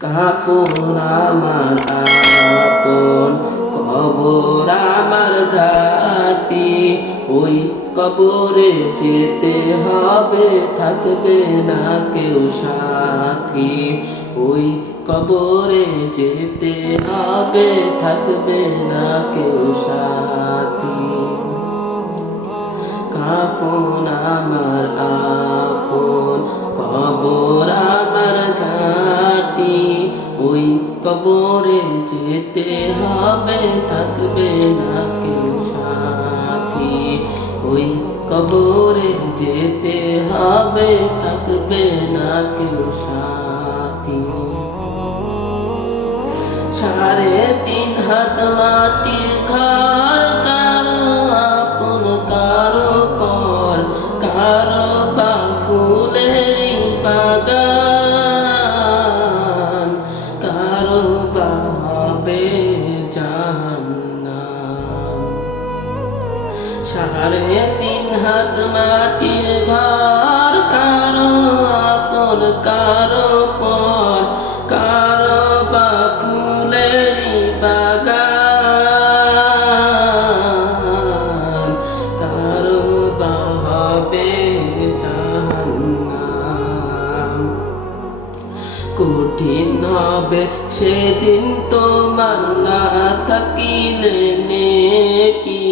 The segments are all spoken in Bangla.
কাফন আমার আপন, কবর আমার ঘাটি। ওই কবরে যেতে হবে, থাকবে না কেউ সাথী। ওই কবরে যেতে হবে, থাকবে না কেউ সাথী। কাফন আমার আপন, কবর আমার ঘাটি। ওই কবরে যেতে হবে, থাকবে না কেউ সাথী। ওই কবরে যেতে হবে, থাকবে না কেউ সাথী। 3.5 হাত মাটির ঘর, কারো আপন কারো পর, কারো বা ফুলেরই বাগান, কারো বা হবে জাহান্নাম। 3.5 হাত মাটির ঘর, কারো আপন কারো পর, কারো বা ফুলেরই বাগান, কারো বা হবে জাহান্নাম। কঠিন হবে সেদিন তোমার না থাকিলে নেকি।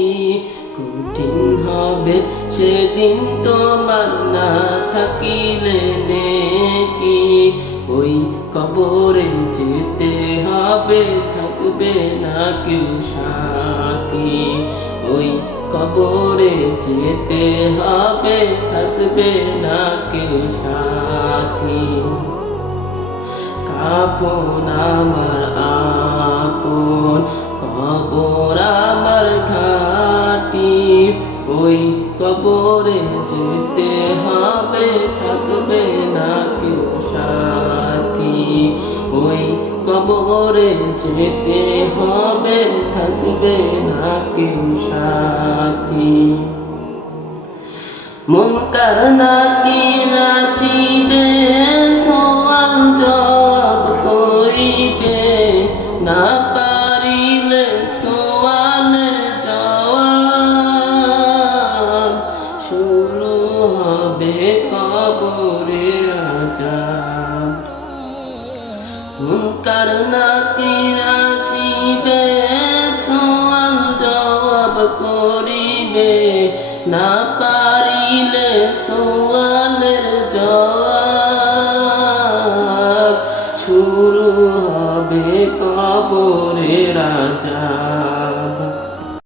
কঠিন হবে সেদিন তোমার না থাকিলে নেকি। ওই কবরে যেতে হবে, থাকবে না কেউ সাথী। ওই কবরে যেতে হবে, থাকবে না কেউ সাথী। কাফন আমার আপন, কবর আমার ঘাটি। ওই কবরে যেতে হবে, থাকবে না কেউ সাথী। ওই কবরে যেতে হবে, থাকবে না কেউ সাথী। মুনকার নাকির আসিবে, সওয়াল জবাব করিবে। না পারিলে সওয়ালের জবাব, শুরু হবে কবরের আযাব। মুনকার নাকির আসিবে, সওয়াল জবাব করিবে। না পারিলে সওয়ালের জবাব, শুরু হবে কবরের আযাব।